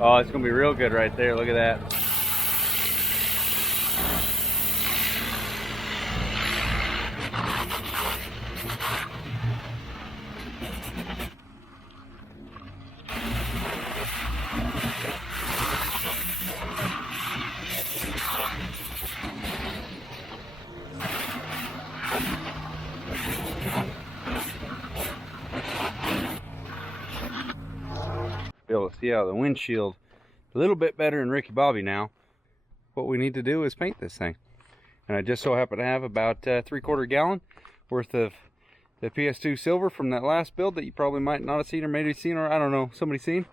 Oh, it's gonna be real good right there. Look at that. Be able to see out of the windshield a little bit better in Ricky Bobby now. What we need to do is paint this thing. And I just so happen to have about 3/4 gallon worth of the PS2 silver from that last build that you probably might not have seen or maybe seen, or I don't know, somebody seen.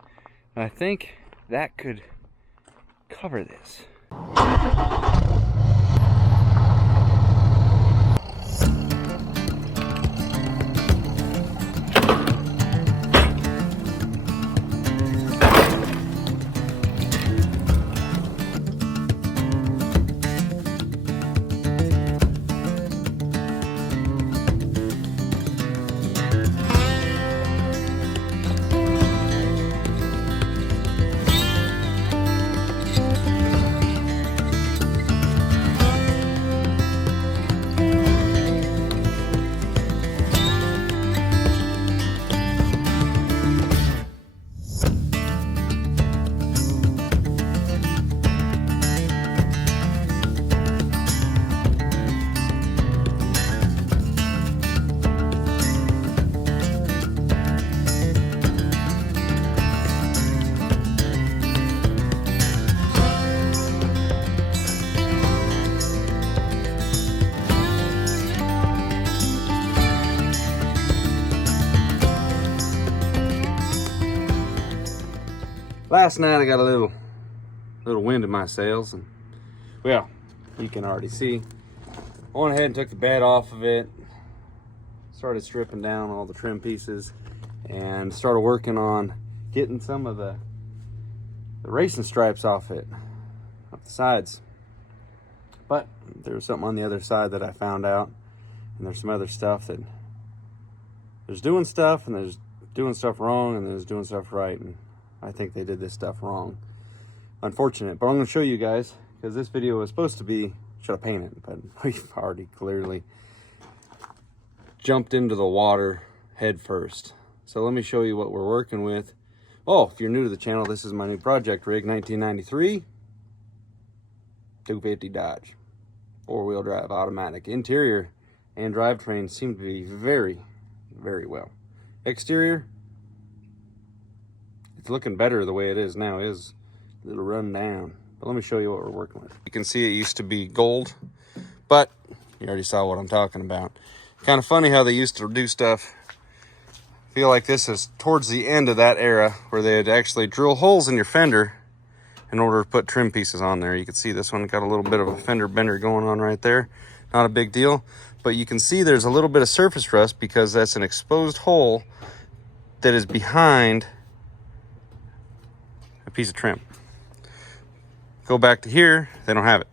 And I think that could cover this. Last night I got a little wind in my sails, and well, you can already see. I went ahead and took the bed off of it, started stripping down all the trim pieces, and started working on getting some of the racing stripes off it, off the sides. But there was something on the other side that I found out, and there's some other stuff that there's doing stuff, and there's doing stuff wrong, and there's doing stuff right, and I think they did this stuff wrong. Unfortunate, but I'm going to show you guys, because this video was supposed to be, should have painted, but we've already clearly jumped into the water head first. So let me show you what we're working with. Oh, if you're new to the channel, this is my new project rig, 1993 250 Dodge. 4-wheel drive, automatic. Interior and drivetrain seem to be very, very well. Exterior, it's looking better the way it is now. It is a little run down. But let me show you what we're working with. You can see it used to be gold, but you already saw what I'm talking about. Kind of funny how they used to do stuff. I feel like this is towards the end of that era where they'd actually drill holes in your fender in order to put trim pieces on there. You can see this one got a little bit of a fender bender going on right there. Not a big deal, but you can see there's a little bit of surface rust because that's an exposed hole that is behind a piece of trim. Go back to here, they don't have it.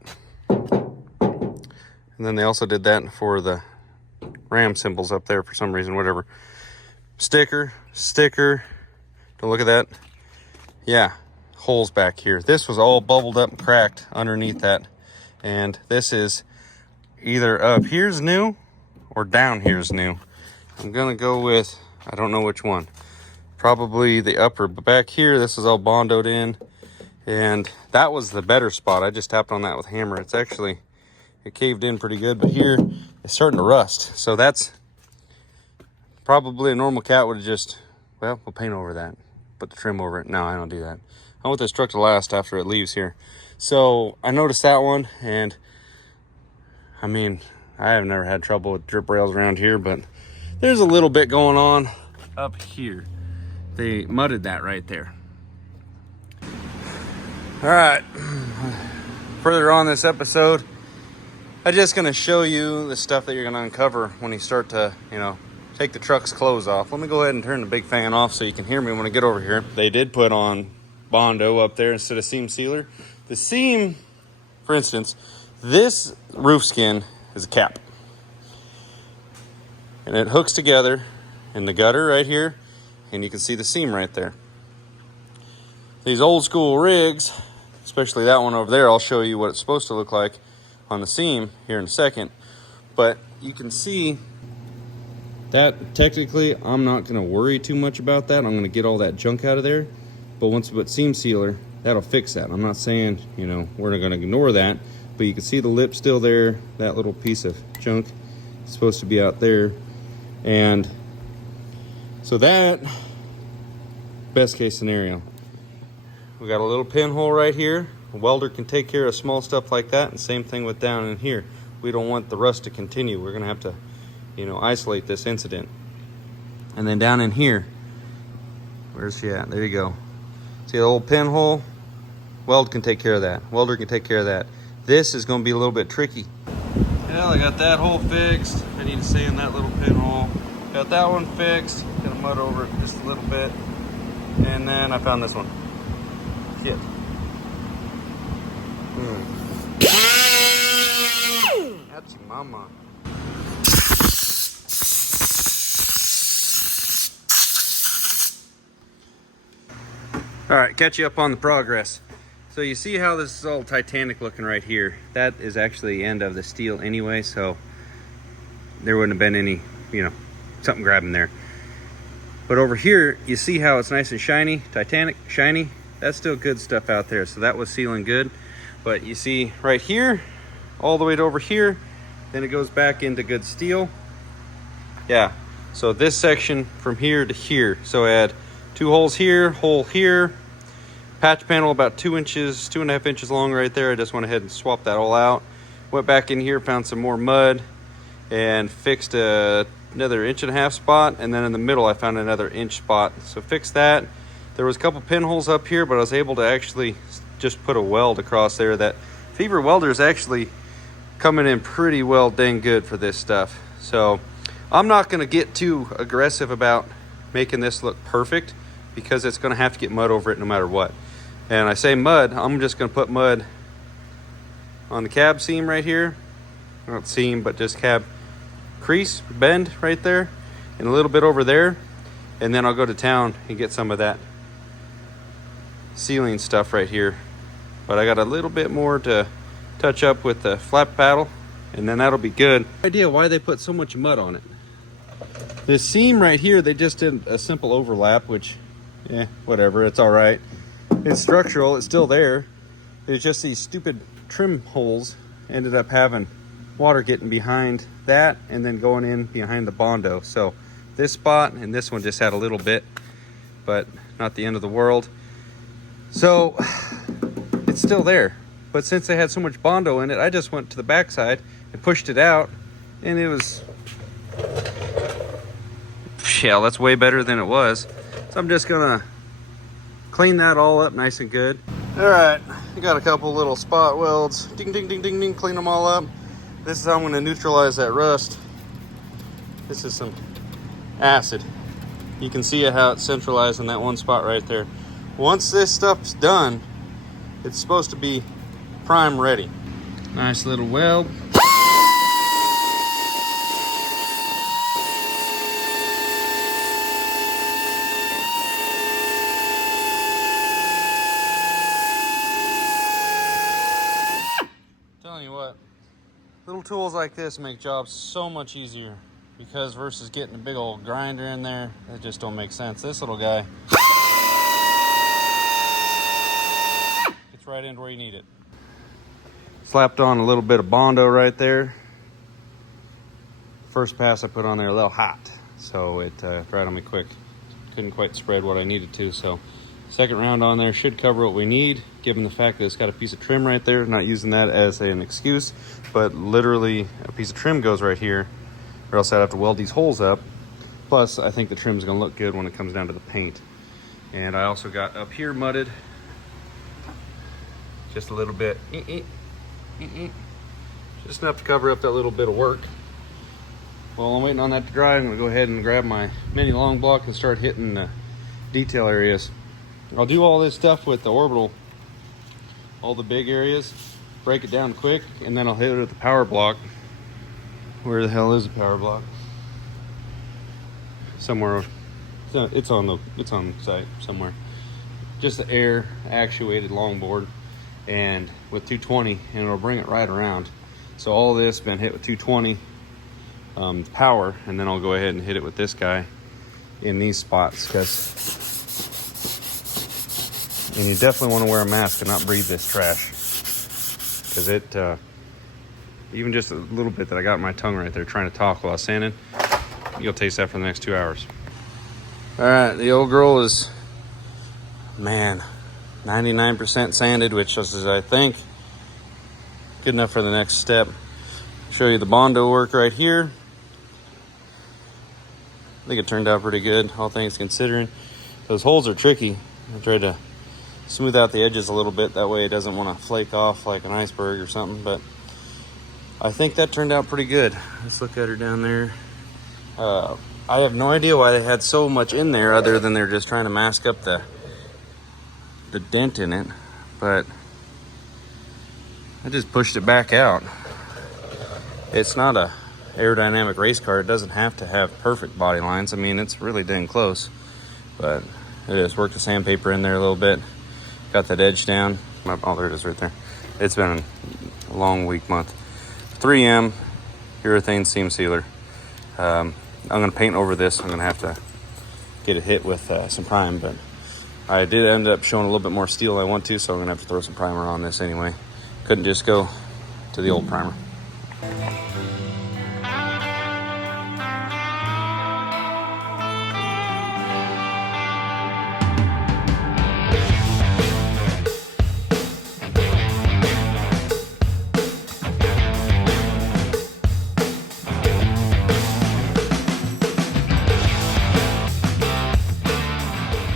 And then they also did that for the Ram symbols up there for some reason, whatever. Sticker, don't look at that. Yeah, holes back here. This was all bubbled up and cracked underneath that. And this is either up here's new or down here's new. I'm gonna go with, I don't know which one. Probably the upper, but back here, this is all bondoed in, and that was the better spot. I just tapped on that with a hammer. It's actually, it caved in pretty good, but here it's starting to rust. So that's probably a normal cat would have just, well, we'll paint over that, put the trim over it. No, I don't do that. I want this truck to last after it leaves here. So I noticed that one, and I mean, I have never had trouble with drip rails around here, but there's a little bit going on up here. They mudded that right there. All right, further on this episode, I'm just gonna show you the stuff that you're gonna uncover when you start to, take the truck's clothes off. Let me go ahead and turn the big fan off so you can hear me when I get over here. They did put on Bondo up there instead of seam sealer. The seam, for instance, this roof skin is a cap. And it hooks together in the gutter right here, and you can see the seam right there. These old school rigs, especially that one over there, I'll show you what it's supposed to look like on the seam here in a second. But you can see that technically I'm not going to worry too much about that. I'm going to get all that junk out of there. But once we put seam sealer, that'll fix that. I'm not saying, you know, we're not going to ignore that, but you can see the lip still there. That little piece of junk is supposed to be out there. And so that, best case scenario. We got a little pinhole right here. A welder can take care of small stuff like that, and same thing with down in here. We don't want the rust to continue. We're gonna have to, you know, isolate this incident. And then down in here, where's she at? There you go. See the old pinhole? Weld can take care of that. Welder can take care of that. This is gonna be a little bit tricky. Well, I got that hole fixed. I need to sand that little pinhole. Got that one fixed. Gonna mud over it just a little bit. And then I found this one. Shit. That's your mama. All right, catch you up on the progress. So you see how this is all Titanic looking right here. That is actually the end of the steel anyway, so there wouldn't have been any, you know, something grabbing there. But over here, you see how it's nice and shiny, Titanic, shiny. That's still good stuff out there, so that was sealing good. But you see right here, all the way to over here, then it goes back into good steel. Yeah, so this section from here to here. So I had 2 holes here, hole here, patch panel about 2 inches, 2.5 inches long right there. I just went ahead and swapped that all out. Went back in here, found some more mud, and fixed another 1.5 inch spot. And then in the middle, I found another inch spot. So fixed that. There was a couple pinholes up here, but I was able to actually just put a weld across there. That Fever welder is actually coming in pretty well dang good for this stuff. So I'm not going to get too aggressive about making this look perfect, because it's going to have to get mud over it no matter what. And I say mud, I'm just going to put mud on the cab seam right here. Not seam, but just cab crease, bend right there, and a little bit over there. And then I'll go to town and get some of that sealing stuff right here. But I got a little bit more to touch up with the flat paddle, and then that'll be good. Idea why they put so much mud on it. This seam right here, they just did a simple overlap, which, whatever, it's all right. It's structural, it's still there. It's just these stupid trim holes ended up having water getting behind that and then going in behind the Bondo. So this spot and this one just had a little bit, but not the end of the world. So it's still there. But since they had so much Bondo in it, I just went to the backside and pushed it out, and it was, yeah, that's way better than it was. So I'm just gonna clean that all up nice and good. All right, I got a couple little spot welds. Ding, ding, ding, ding, ding, clean them all up. This is how I'm gonna neutralize that rust. This is some acid. You can see how it's centralized in that one spot right there. Once this stuff's done, it's supposed to be prime ready. Nice little weld. Telling you what, little tools like this make jobs so much easier, because versus getting a big old grinder in there, it just don't make sense. This little guy gets right into where you need it. Slapped on a little bit of Bondo right there. First pass I put on there a little hot, so it dried on me quick. Couldn't quite spread what I needed to, so second round on there should cover what we need, given the fact that it's got a piece of trim right there. Not using that as an excuse, but literally a piece of trim goes right here, or else I'd have to weld these holes up. Plus, I think the trim's gonna look good when it comes down to the paint. And I also got up here mudded, just a little bit. Just enough to cover up that little bit of work. While I'm waiting on that to dry, I'm gonna go ahead and grab my mini long block and start hitting the detail areas. I'll do all this stuff with the orbital, all the big areas, break it down quick, and then I'll hit it with the power block. Where the hell is the power block? Somewhere. It's on the site somewhere. just the air actuated longboard, and with 220, and it'll bring it right around. So all this been hit with 220 power, and then I'll go ahead and hit it with this guy in these spots, and you definitely want to wear a mask and not breathe this trash, because it even just a little bit that I got in my tongue right there trying to talk while I was sanding, you'll taste that for the next 2 hours. All right, the old girl is, man, 99% sanded, which is, I think, good enough for the next step. Show you the Bondo work right here. I think it turned out pretty good, all things considering. Those holes are tricky. I tried to smooth out the edges a little bit, that way it doesn't want to flake off like an iceberg or something, but I think that turned out pretty good. Let's look at her down there. I have no idea why they had so much in there, other than they're just trying to mask up the dent in it, but I just pushed it back out. It's not a aerodynamic race car. It doesn't have to have perfect body lines. I mean, it's really dang close, but it just worked the sandpaper in there a little bit. Got that edge down. Oh, there it is right there. It's been a long week, month. 3M urethane seam sealer. I'm going to paint over this. I'm going to have to get it hit with some prime, but I did end up showing a little bit more steel than I want to, so I'm going to have to throw some primer on this anyway. Couldn't just go to the old primer.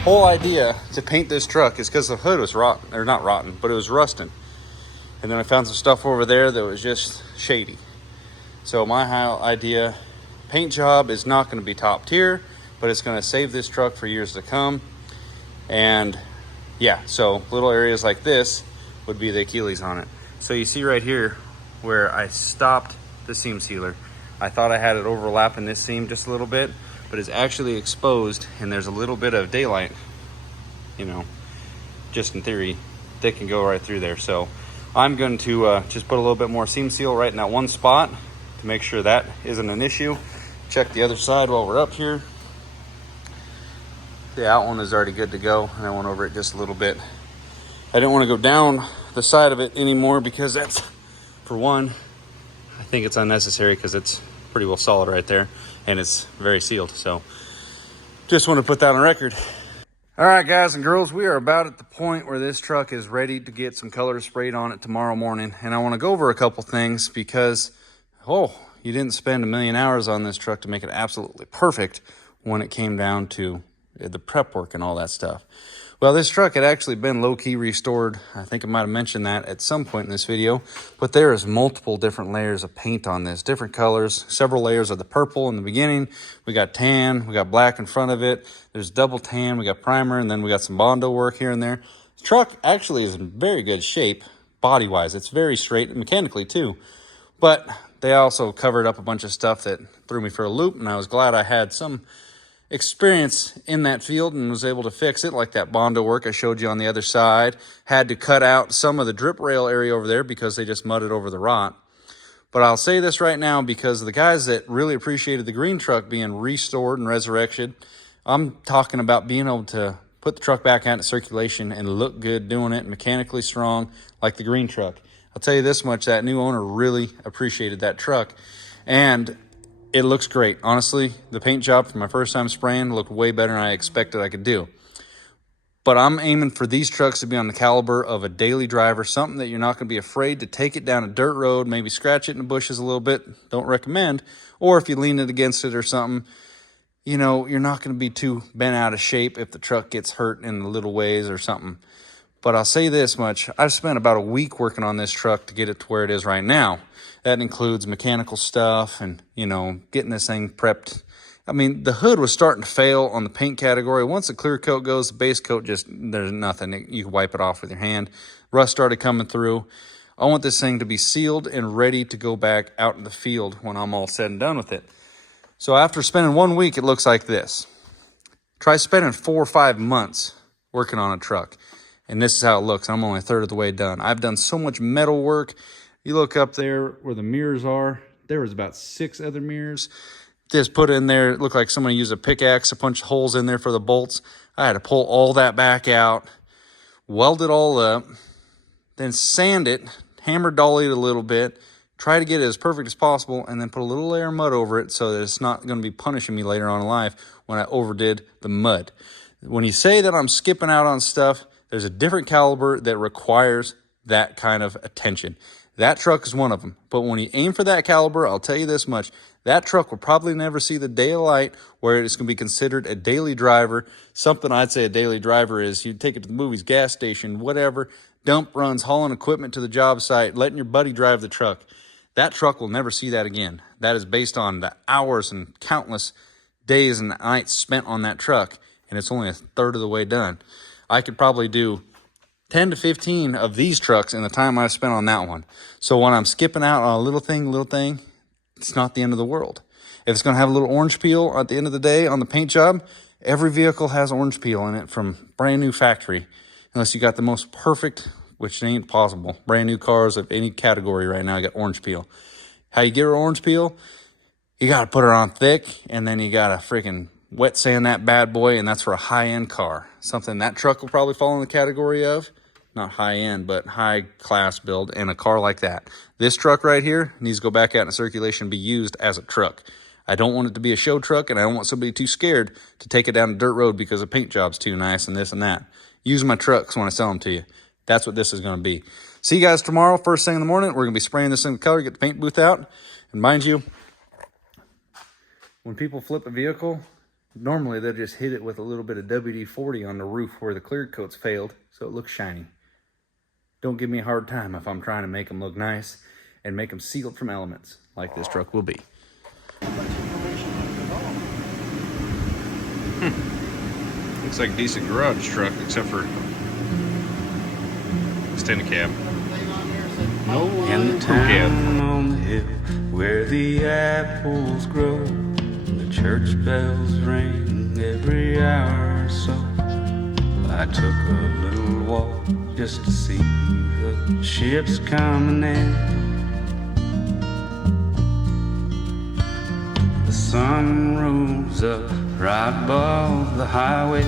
Whole idea to paint this truck is because the hood was rotten, or not rotten, but it was rusting. And then I found some stuff over there that was just shady. So my idea, paint job is not going to be top tier, but it's going to save this truck for years to come. And yeah, so little areas like this would be the Achilles on it. So you see right here where I stopped the seam sealer. I thought I had it overlapping this seam just a little bit, but it's actually exposed, and there's a little bit of daylight, you know, just in theory, they can go right through there. So I'm going to just put a little bit more seam seal right in that one spot to make sure that isn't an issue. Check the other side while we're up here. The out one is already good to go, and I went over it just a little bit. I didn't want to go down the side of it anymore because that's, for one, I think it's unnecessary because it's pretty well solid right there, and it's very sealed. So just want to put that on record. All right, guys and girls, we are about at the point where this truck is ready to get some color sprayed on it tomorrow morning. And I want to go over a couple things because, oh, you didn't spend a million hours on this truck to make it absolutely perfect when it came down to the prep work and all that stuff. Well, this truck had actually been low-key restored. I think I might have mentioned that at some point in this video, but there is multiple different layers of paint on this, different colors, several layers of the purple in the beginning. We got tan, we got black in front of it. There's double tan, we got primer, and then we got some Bondo work here and there. The truck actually is in very good shape body-wise. It's very straight and mechanically too, but they also covered up a bunch of stuff that threw me for a loop, and I was glad I had some experience in that field and was able to fix it, like that Bondo work I showed you on the other side. Had to cut out some of the drip rail area over there because they just mudded over the rot. But I'll say this right now, because the guys that really appreciated the green truck being restored and resurrected, I'm talking about being able to put the truck back out into circulation and look good doing it, mechanically strong like the green truck. I'll tell you this much, that new owner really appreciated that truck, and it looks great. Honestly, the paint job for my first time spraying looked way better than I expected I could do. But I'm aiming for these trucks to be on the caliber of a daily driver, something that you're not going to be afraid to take it down a dirt road, maybe scratch it in the bushes a little bit. Don't recommend. Or if you lean it against it or something, you know, you're not going to be too bent out of shape if the truck gets hurt in the little ways or something. But I'll say this much, I've spent about a week working on this truck to get it to where it is right now. That includes mechanical stuff and, you know, getting this thing prepped. I mean, the hood was starting to fail on the paint category. Once the clear coat goes, the base coat just, there's nothing. You can wipe it off with your hand. Rust started coming through. I want this thing to be sealed and ready to go back out in the field when I'm all said and done with it. So after spending 1 week, it looks like this. Try spending 4 or 5 months working on a truck. And this is how it looks. I'm only a third of the way done. I've done so much metal work. You look up there where the mirrors are. There was about 6 other mirrors. Just put in there. It looked like somebody used a pickaxe to punch holes in there for the bolts. I had to pull all that back out, weld it all up, then sand it, hammer dolly it a little bit, try to get it as perfect as possible, and then put a little layer of mud over it so that it's not going to be punishing me later on in life when I overdid the mud. When you say that I'm skipping out on stuff, there's a different caliber that requires that kind of attention. That truck is one of them. But when you aim for that caliber, I'll tell you this much, that truck will probably never see the day of light where it's going to be considered a daily driver. Something I'd say a daily driver is you take it to the movies, gas station, whatever, dump runs, hauling equipment to the job site, letting your buddy drive the truck. That truck will never see that again. That is based on the hours and countless days and nights spent on that truck, and it's only a third of the way done. I could probably do 10 to 15 of these trucks in the time I've spent on that one. So when I'm skipping out on a little thing, it's not the end of the world. If it's going to have a little orange peel at the end of the day on the paint job, every vehicle has orange peel in it from brand new factory, unless you got the most perfect, which ain't possible. Brand new cars of any category right now got orange peel. How you get her orange peel? You got to put her on thick, and then you got to freaking wet sand that bad boy, and that's for a high-end car. Something that truck will probably fall in the category of, not high-end, but high-class build, and a car like that. This truck right here needs to go back out into circulation and be used as a truck. I don't want it to be a show truck, and I don't want somebody too scared to take it down a dirt road because the paint job's too nice and this and that. Use my trucks when I sell them to you. That's what this is going to be. See you guys tomorrow, first thing in the morning. We're going to be spraying this in color, get the paint booth out. And mind you, when people flip a vehicle, normally they'll just hit it with a little bit of WD-40 on the roof where the clear coat's failed, so it looks shiny. Don't give me a hard time if I'm trying to make them look nice and make them sealed from elements, like this truck will be. Looks like a decent garage truck, except for extended cab. No in the town on the hill where the apples grow, the church bells ring every hour or so. I took a little walk just to see the ships coming in. The sun rose up right above the highway,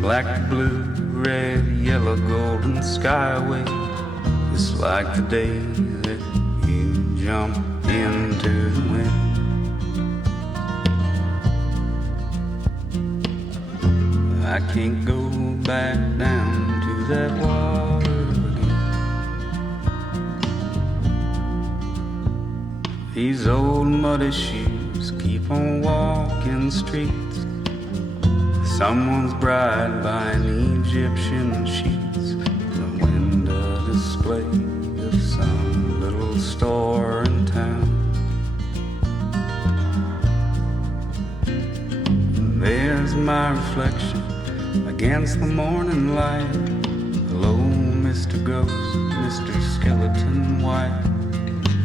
black, blue, red, yellow, golden skyway. It's like the day that you jump into the wind. I can't go back down to that water again. These old muddy shoes keep on walking the streets. Someone's bride buying Egyptian sheets. The window display of some little store in town. And there's my reflection against the morning light. Hello, Mr. Ghost, Mr. Skeleton White.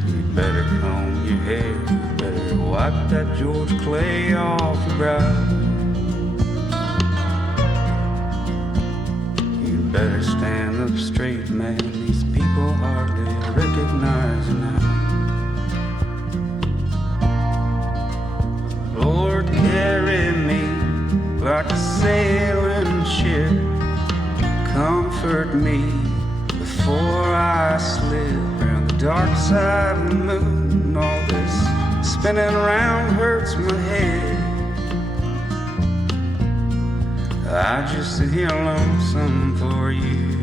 You better comb your hair, you better wipe that George Clay off your brow. You better stand up straight, man, these people hardly recognize you now. Lord, carry me like a sailing ship, comfort me before I slip around the dark side of the moon. All this spinning around hurts my head. I just sit here lonesome for you.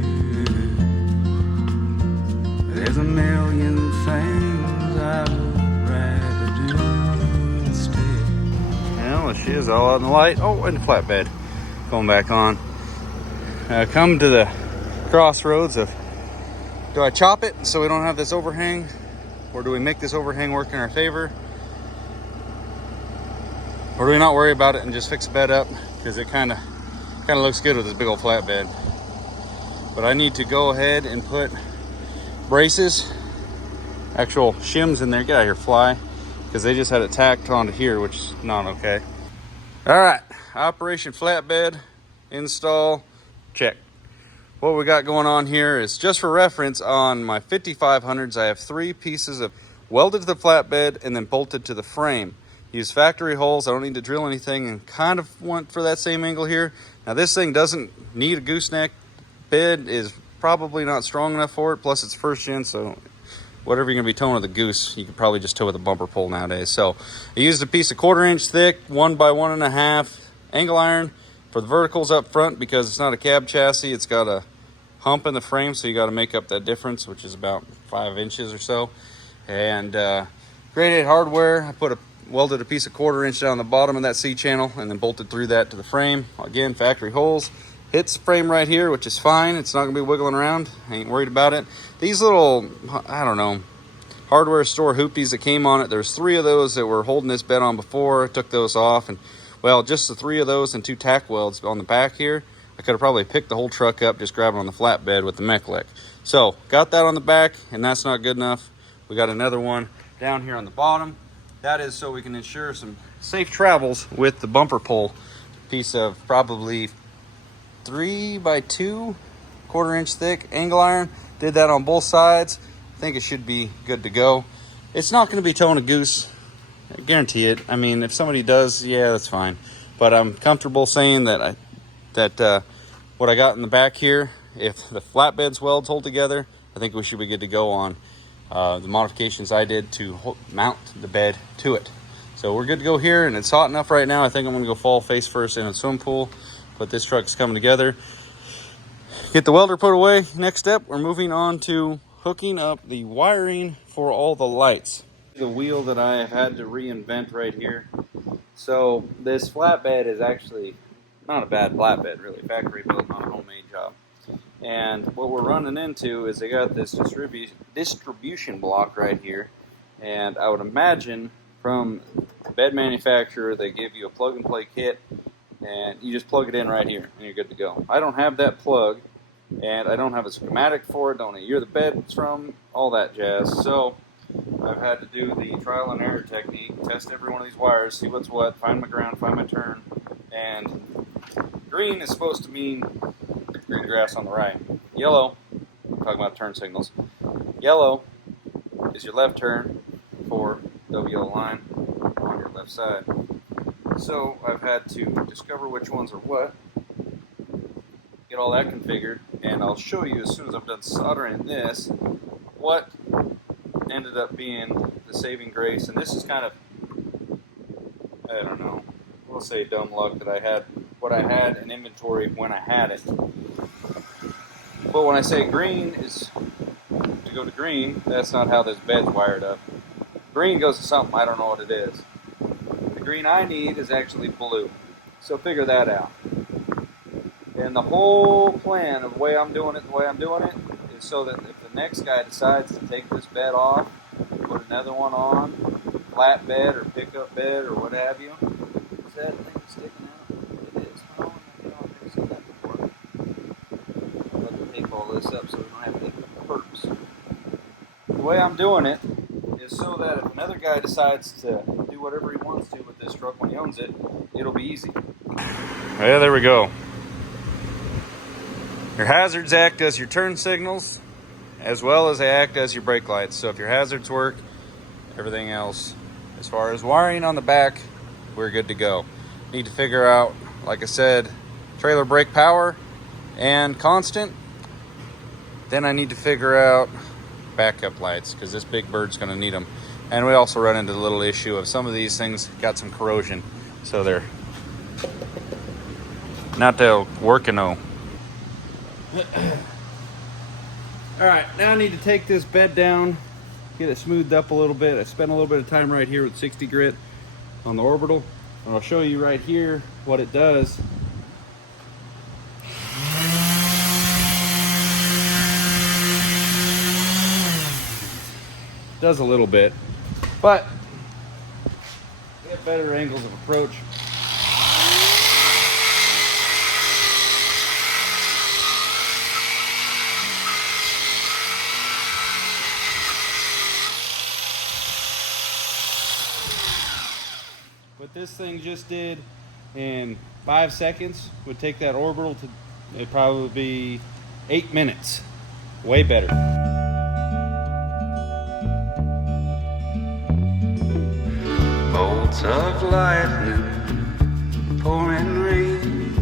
There's a million things I would rather do instead. Well, she is all out in the light. Oh, and the flatbed going back on. Come to the crossroads of, do I chop it so we don't have this overhang, or do we make this overhang work in our favor, or do we not worry about it and just fix the bed up, because it kind of looks good with this big old flatbed. But I need to go ahead and put braces, actual shims in there. Get out of here, fly, because they just had it tacked onto here, which is not okay. All right, Operation Flatbed install, check. What we got going on here is, just for reference, on my 5500s, I have 3 pieces of welded to the flatbed and then bolted to the frame. Use factory holes. I don't need to drill anything, and kind of want for that same angle here. Now this thing doesn't need a gooseneck. Bed is probably not strong enough for it. Plus it's first gen, so whatever you're gonna be towing with a goose, you could probably just tow with a bumper pole nowadays. So I used a piece of 1/4 inch thick, 1 by 1.5 angle iron for the verticals up front, because it's not a cab chassis. It's got a hump in the frame, so you got to make up that difference, which is about 5 inches or so. And grade 8 hardware. I welded a piece of 1/4 inch down the bottom of that C channel and then bolted through that to the frame. Again, factory holes. Hits frame right here, which is fine. It's not gonna be wiggling around. I ain't worried about it. These little, I don't know, hardware store hoopies that came on it, there's 3 of those that were holding this bed on before. I took those off, and well, just the 3 of those and 2 tack welds on the back here. I could have probably picked the whole truck up just grabbing on the flatbed with the mech lick. So got that on the back, and that's not good enough. We got another one down here on the bottom. That is so we can ensure some safe travels with the bumper pole. Piece of probably 3 by 2, 1/4 inch thick angle iron. Did that on both sides. I think it should be good to go. It's not going to be towing a goose. I guarantee it. I mean, if somebody does, yeah, that's fine. But I'm comfortable saying that what I got in the back here, if the flatbed's welds hold together, I think we should be good to go on the modifications I did to mount the bed to it. So we're good to go here, and it's hot enough right now. I think I'm gonna go fall face first in a swim pool, but this truck's coming together. Get the welder put away. Next step, we're moving on to hooking up the wiring for all the lights. The wheel that I have had to reinvent right here. So this flatbed is actually not a bad flatbed, really. Factory built, not a homemade job. And what we're running into is they got this distribution block right here. And I would imagine from the bed manufacturer, they give you a plug and play kit, and you just plug it in right here and you're good to go. I don't have that plug, and I don't have a schematic for it, don't know where the bed's from, all that jazz. So I've had to do the trial and error technique, test every one of these wires, see what's what, find my ground, find my turn. And green is supposed to mean green grass on the right. Yellow, I'm talking about turn signals. Yellow is your left turn for double yellow line on your left side. So I've had to discover which ones are what, get all that configured, and I'll show you as soon as I'm done soldering this what ended up being the saving grace. And this is kind of, I don't know, we'll say dumb luck that I had what I had in inventory when I had it. But when I say green is to go to green, that's not how this bed's wired up. Green goes to something, I don't know what it is. The green I need is actually blue. So figure that out. And the whole plan of the way I'm doing it is so that if the next guy decides to take this bed off, put another one on, flat bed or pickup bed or what have you, is that thing sticking out? It is. Oh, I don't think so that before. I'll have to tape all this up so we don't have to perps. The way I'm doing it is so that if another guy decides to do whatever he wants to with this truck when he owns it, it'll be easy. Yeah, there we go. Your hazards act as your turn signals, as well as they act as your brake lights. So if your hazards work, everything else, as far as wiring on the back, we're good to go. Need to figure out, like I said, trailer brake power and constant. Then I need to figure out backup lights, because this big bird's going to need them. And we also run into the little issue of some of these things got some corrosion, so they're not working. All right, now I need to take this bed down, get it smoothed up a little bit. I spent a little bit of time right here with 60 grit on the orbital, and I'll show you right here what it does. Does a little bit, but we have better angles of approach. What this thing just did in 5 seconds would take that orbital to it'd probably be 8 minutes. Way better. Bolts of lightning, pouring rain,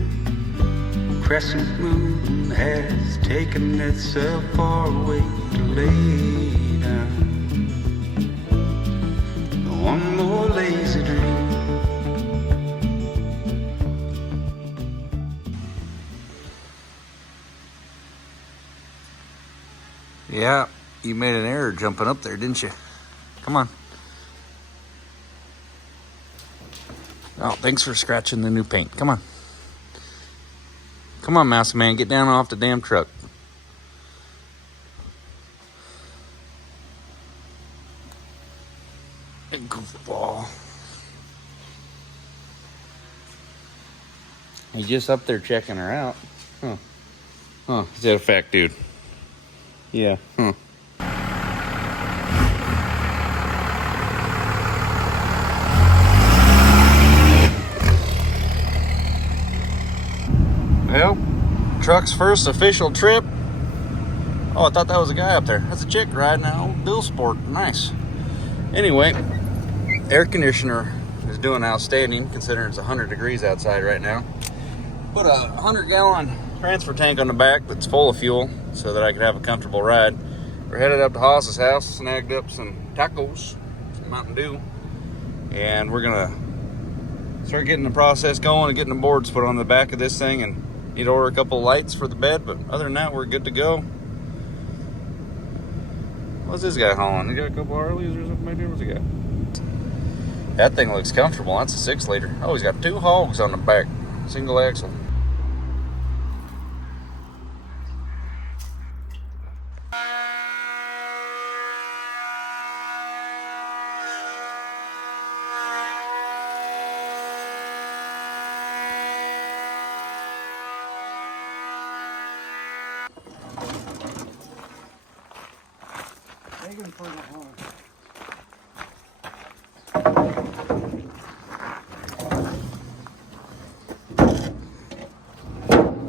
crescent moon has taken itself far away to lay down. One more lazy dream. Yeah, you made an error jumping up there, didn't you? Come on. Oh, thanks for scratching the new paint. Come on. Come on, Mousy Man, get down off the damn truck. Goofball. He's just up there checking her out. Huh. Huh. Is that a fact, dude? Yeah. Huh. Well, truck's first official trip. Oh, I thought that was a guy up there. That's a chick riding an old dual sport. Nice. Anyway, air conditioner is doing outstanding considering it's 100 degrees outside right now. Put a 100-gallon transfer tank on the back that's full of fuel so that I could have a comfortable ride. We're headed up to Haas's house, snagged up some tacos, some Mountain Dew, and we're gonna start getting the process going and getting the boards put on the back of this thing, and need to order a couple of lights for the bed, but other than that, we're good to go. What's this guy hauling? He got a couple Harleys or something right there? What's he got? That thing looks comfortable. That's a 6-liter. Oh, he's got 2 hogs on the back. Single axle.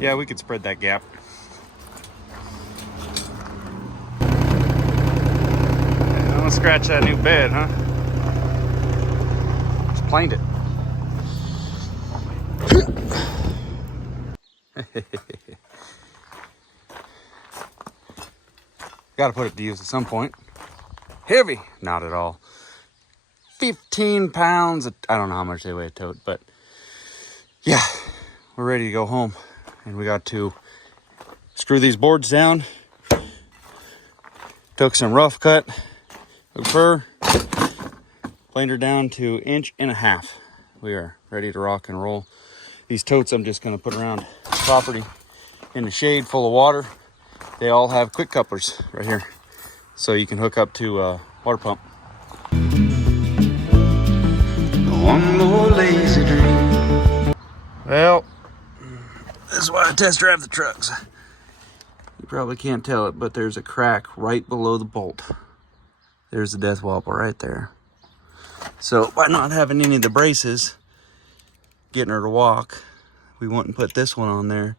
Yeah, we could spread that gap. I want to scratch that new bed, huh? Just planed it. Got to put it to use at some point. Heavy, not at all. 15 pounds. I don't know how much they weigh a tote, but yeah, we're ready to go home. And we got to screw these boards down. Took some rough cut fur, planed her down to 1.5 inches. We are ready to rock and roll. These totes I'm just going to put around the property in the shade full of water. They all have quick couplers right here, so you can hook up to a water pump. One more lazy dream. Well, this is why I test drive the trucks. You probably can't tell it, but there's a crack right below the bolt. There's the death wobble right there. So by not having any of the braces, getting her to walk, we went and put this one on there.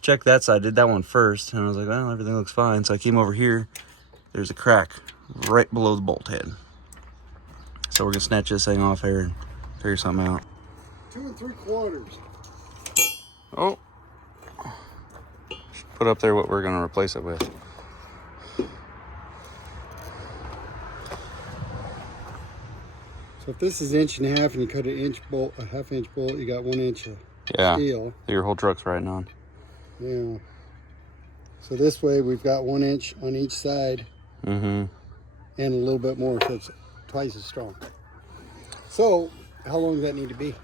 Check that side, did that one first, and I was like, well, everything looks fine. So I came over here, there's a crack right below the bolt head. So we're gonna snatch this thing off here and figure something out. 2 3/4. Oh. Put up there what we're gonna replace it with. So if this is 1.5 inches and you cut an inch bolt, a 1/2 inch bolt, you got 1 inch of steel. Your whole truck's riding on. Yeah. So this way we've got 1 inch on each side. And a little bit more, so it's twice as strong. So how long does that need to be?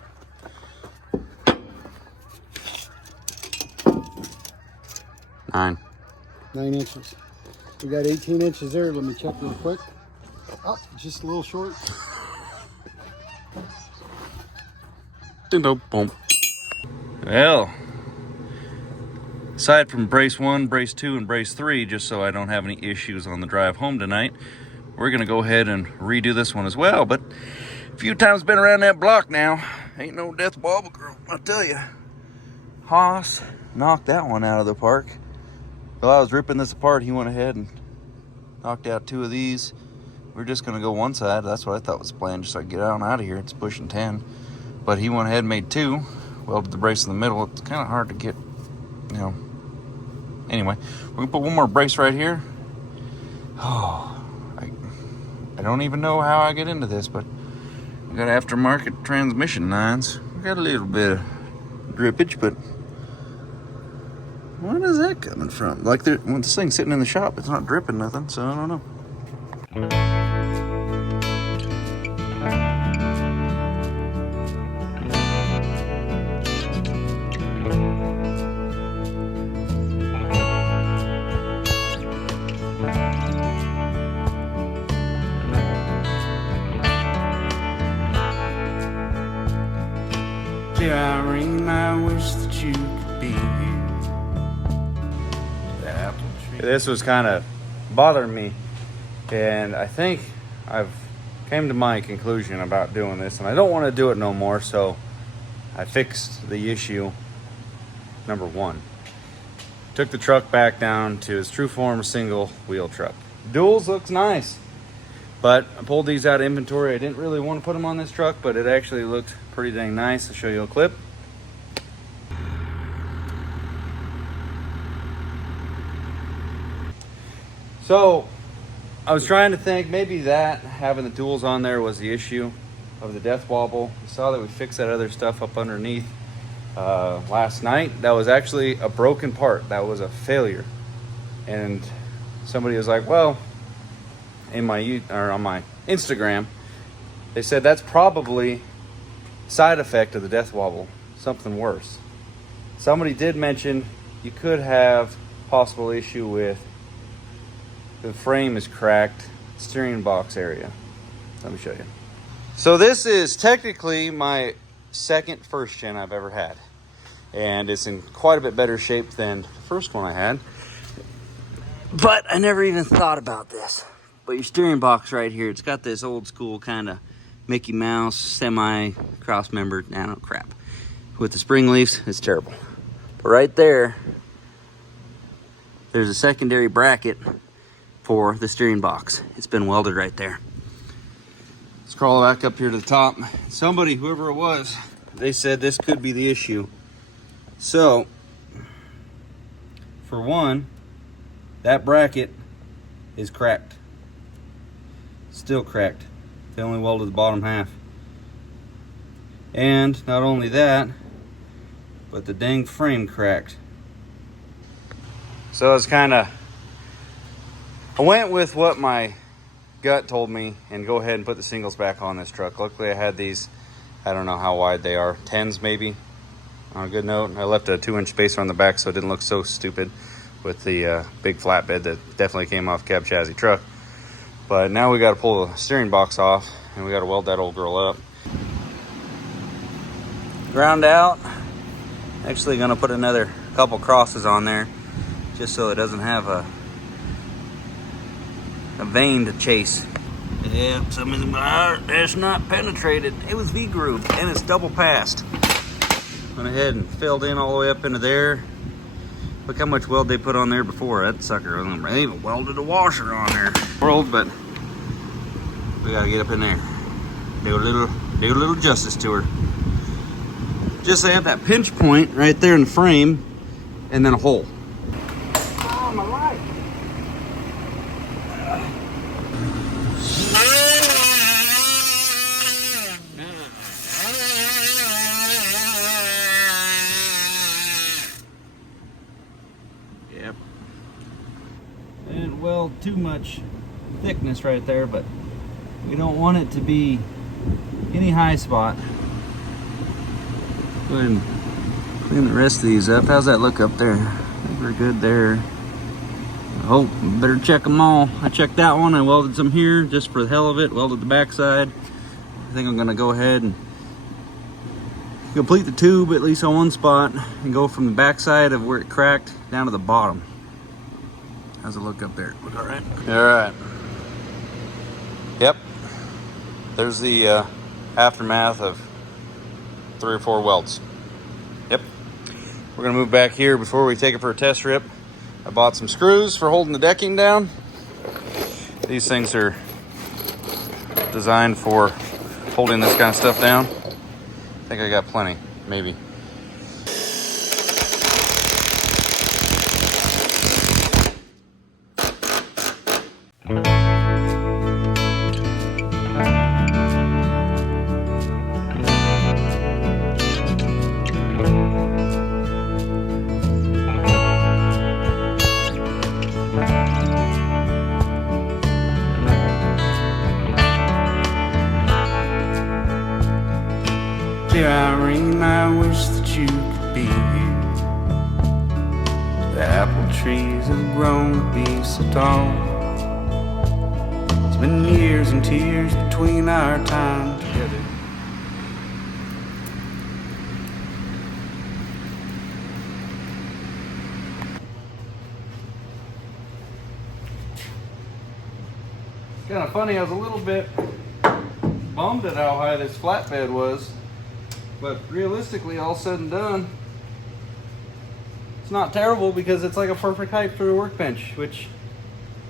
Nine 9 inches. We got 18 inches there. Let me check real quick. Oh, just a little short. Well, aside from brace 1, brace 2, and brace 3, just so I don't have any issues on the drive home tonight, we're gonna go ahead and redo this one as well. But a few times been around that block now, ain't no death wobble, girl. I tell you, Haas knocked that one out of the park. While I was ripping this apart, he went ahead and knocked out 2 of these. We're just gonna go one side. That's what I thought was the plan, just so I get on out of here. It's pushing 10, but he went ahead and made 2. Welded the brace in the middle. It's kind of hard to get, you know. Anyway, we're gonna put one more brace right here. Oh, I don't even know how I get into this, but we got aftermarket transmission lines. We got a little bit of drippage, but what is that coming from? Like, when this thing's sitting in the shop, it's not dripping nothing, so I don't know. Irene, I wish that you could be here. The apple tree. This was kind of bothering me, and I think I've came to my conclusion about doing this, and I don't want to do it no more, so I fixed the issue. Number 1, took the truck back down to its true form single wheel truck. Duals looks nice, but I pulled these out of inventory. I didn't really want to put them on this truck, but it actually looked pretty dang nice. I'll show you a clip. So I was trying to think maybe that having the duals on there was the issue of the death wobble. You saw that we fixed that other stuff up underneath last night. That was actually a broken part. That was a failure. And somebody was like, well, on my Instagram, they said that's probably side effect of the death wobble, something worse. Somebody did mention you could have possible issue with the frame is cracked, steering box area. Let me show you. So this is technically my second first gen I've ever had, and it's in quite a bit better shape than the first one I had. But I never even thought about this. But your steering box right here, it's got this old school kind of Mickey Mouse semi cross member. No crap. With the spring leaves, it's terrible. But right there, there's a secondary bracket for the steering box. It's been welded right there. Let's crawl back up here to the top. Somebody, whoever it was, they said this could be the issue. So, for one, that bracket is cracked. Still cracked. They only welded the bottom half. And not only that, but the dang frame cracked. So it's kind of, I went with what my gut told me and go ahead and put the singles back on this truck. Luckily I had these, I don't know how wide they are, 10s maybe, on a good note. I left a 2-inch spacer on the back so it didn't look so stupid with the big flatbed that definitely came off cab chassis truck. But now we got to pull the steering box off and we got to weld that old girl up. Ground out. Actually gonna put another couple crosses on there just so it doesn't have a vein to chase. Yeah, something that's not penetrated. It was V-grooved and it's double passed. Went ahead and filled in all the way up into there. Look how much weld they put on there before. That sucker, they even welded a washer on there. World, but we gotta get up in there. Do a little justice to her. Just so they have that pinch point right there in the frame and then a hole. Oh, my life. Yep. And well, too much thickness right there, but we don't want it to be any high spot. Go ahead and clean the rest of these up. How's that look up there? I think we're good there. Oh, better check them all. I checked that one. I welded some here just for the hell of it. Welded the backside. I think I'm gonna go ahead and complete the tube at least on one spot and go from the backside of where it cracked down to the bottom. How's it look up there? Look all right? All right. Yep. There's the aftermath of 3 or 4 welds. Yep. We're gonna move back here before we take it for a test rip. I bought some screws for holding the decking down. These things are designed for holding this kind of stuff down. I think I got plenty, maybe. Dear Irene, I wish that you could be here. The apple trees have grown to be so tall. It's been years and tears between our time together. It's kind of funny, I was a little bit bummed at how high this flatbed was. But realistically, all said and done, it's not terrible because it's like a perfect height for a workbench, which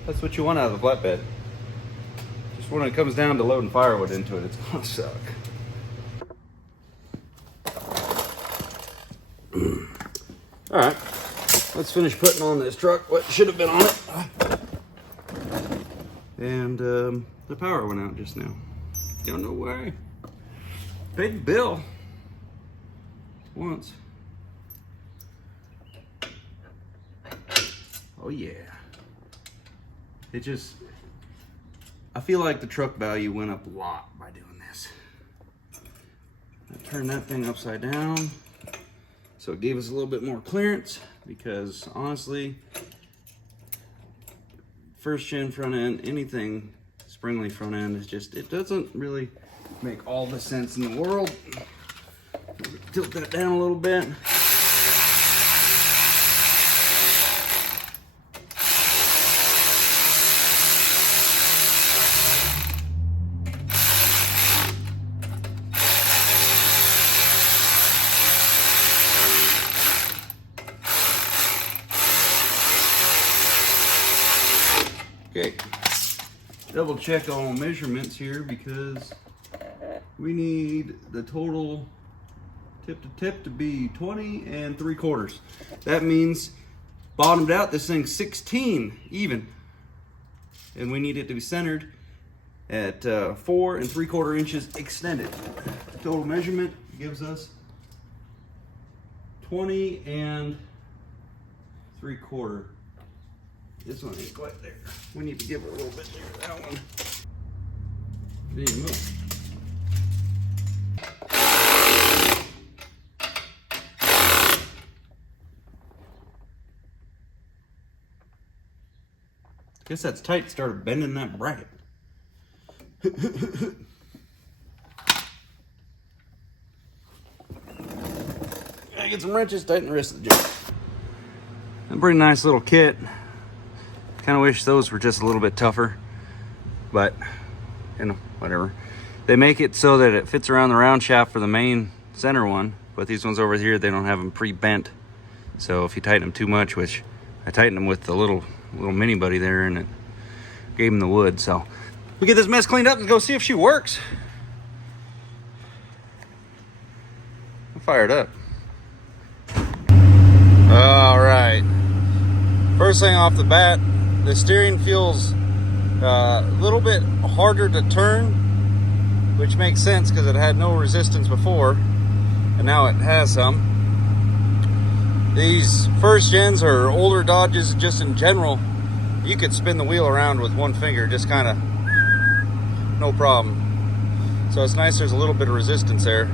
that's what you want out of the flatbed. Just when it comes down to loading firewood into it, it's gonna suck. All right, let's finish putting on this truck what should have been on it. And the power went out just now. Don't know why. Paid the bill once. Oh yeah. It just, I feel like the truck value went up a lot by doing this. I turned that thing upside down, so it gave us a little bit more clearance, because honestly, first gen front end, anything springly front end is just, it doesn't really make all the sense in the world. Tilt that down a little bit. Okay, double check all measurements here because we need the total tip to tip to be 20 3/4. That means bottomed out, this thing's 16 even. And we need it to be centered at 4 3/4 inches extended. Total measurement gives us 20 3/4. This one ain't quite there. We need to give it a little bit there, that one. Didn't move. Guess that's tight. Started bending that bracket. Gotta get some wrenches, tighten the rest of the joint. A pretty nice little kit. Kind of wish those were just a little bit tougher, but you know, whatever. They make it so that it fits around the round shaft for the main center one, but these ones over here, they don't have them pre-bent. So if you tighten them too much, which I tightened them with the little mini buddy there, and it gave him the wood. So we get this mess cleaned up and go see if she works. I'm fired up. All right. First thing off the bat, the steering feels a little bit harder to turn, which makes sense because it had no resistance before, and now it has some. These first gens or older Dodges, just in general, you could spin the wheel around with one finger, just kind of no problem. So it's nice there's a little bit of resistance there.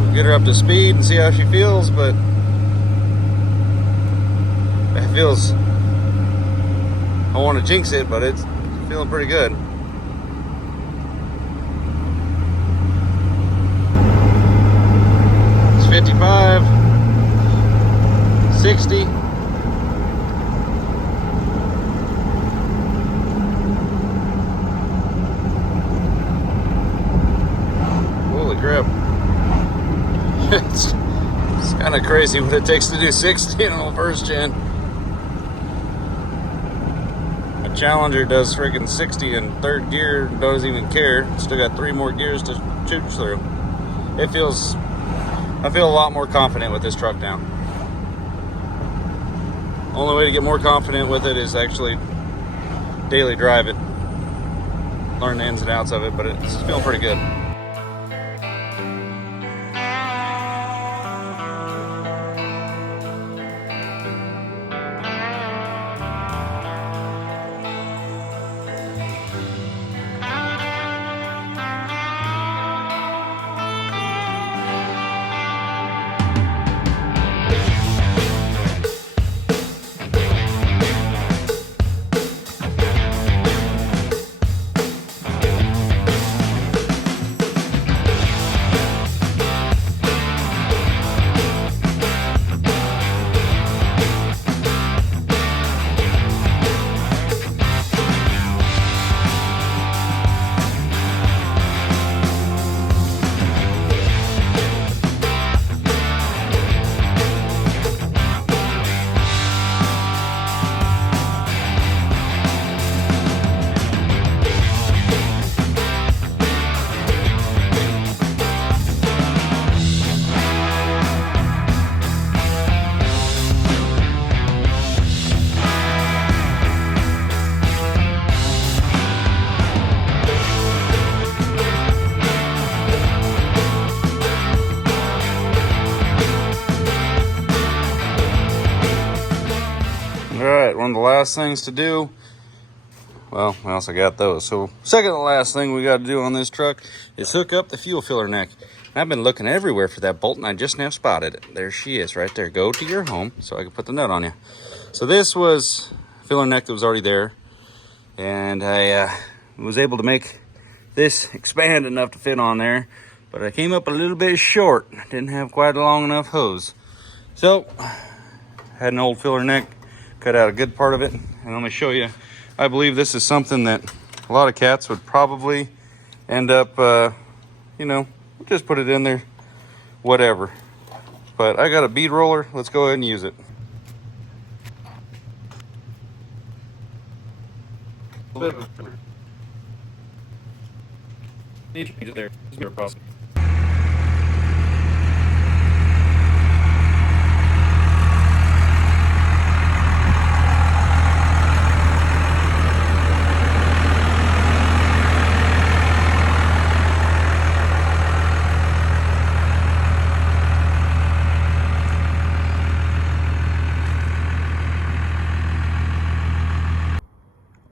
We'll get her up to speed and see how she feels, but it feels, I don't want to jinx it, but it's feeling pretty good. It's 55, 60. it's kind of crazy what it takes to do 60 in a first gen. A Challenger does friggin' 60 in third gear, doesn't even care. Still got 3 more gears to shoot through. I feel a lot more confident with this truck now. Only way to get more confident with it is actually daily drive it. Learn the ins and outs of it, but it's feeling pretty good. Alright, one of the last things to do, well, I also got those. So, second to last thing we got to do on this truck is hook up the fuel filler neck. I've been looking everywhere for that bolt, and I just now spotted it. There she is, right there. Go to your home so I can put the nut on you. So this was a filler neck that was already there, and I was able to make this expand enough to fit on there, but I came up a little bit short. Didn't have quite a long enough hose. So, had an old filler neck, cut out a good part of it, and let me show you. I believe this is something that a lot of cats would probably end up, you know, just put it in there, whatever. But I got a bead roller. Let's go ahead and use it.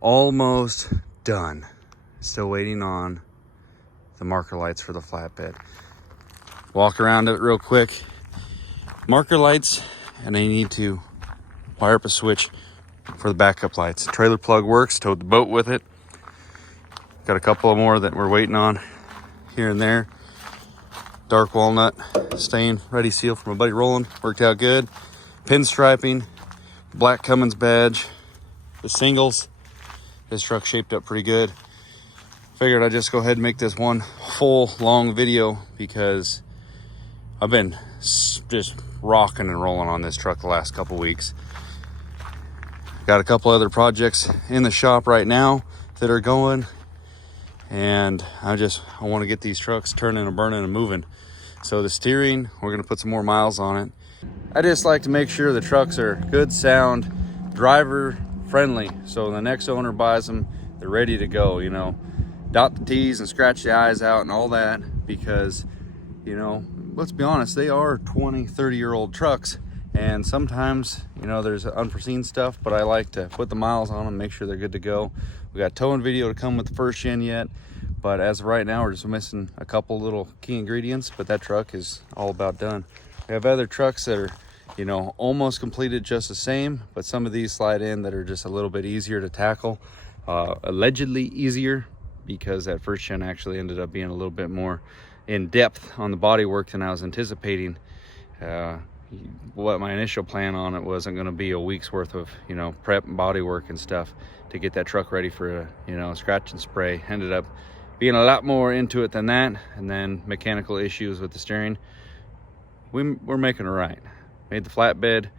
Almost done. Still waiting on the marker lights for the flatbed. Walk around it real quick. Marker lights, and I need to wire up a switch for the backup lights. Trailer plug works, towed the boat with it. Got a couple more that we're waiting on here and there. Dark walnut stain, ready seal from my buddy Roland. Worked out good. Pinstriping, black Cummins badge, the singles. This truck shaped up pretty good. Figured I'd just go ahead and make this one full long video because I've been just rocking and rolling on this truck the last couple weeks. Got a couple other projects in the shop right now that are going, and I want to get these trucks turning and burning and moving. So the steering, we're going to put some more miles on it. I just like to make sure the trucks are good sound, driver friendly, so when the next owner buys them, they're ready to go, you know. Dot the T's and scratch the I's out and all that, because, you know, let's be honest, they are 20, 30-year-old trucks, and sometimes, you know, there's unforeseen stuff, but I like to put the miles on them, make sure they're good to go. We got towing video to come with the first gen yet, but as of right now, we're just missing a couple little key ingredients, but that truck is all about done. We have other trucks that are, you know, almost completed just the same, but some of these slide in that are just a little bit easier to tackle. Allegedly easier, because that first gen actually ended up being a little bit more in depth on the bodywork than I was anticipating. What my initial plan on it wasn't going to be a week's worth of, you know, prep and bodywork and stuff to get that truck ready for a, you know, scratch and spray. Ended up being a lot more into it than that, and then mechanical issues with the steering. we're making it right. Made the flatbed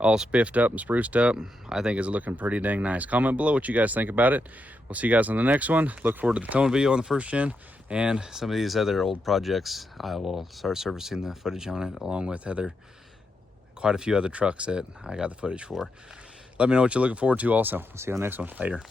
all spiffed up and spruced up. I think it's looking pretty dang nice. Comment below what you guys think about it. We'll see you guys on the next one. Look forward to the towing video on the first gen and some of these other old projects. I will start servicing the footage on it along with quite a few other trucks that I got the footage for. Let me know what you're looking forward to also. We'll see you on the next one. Later.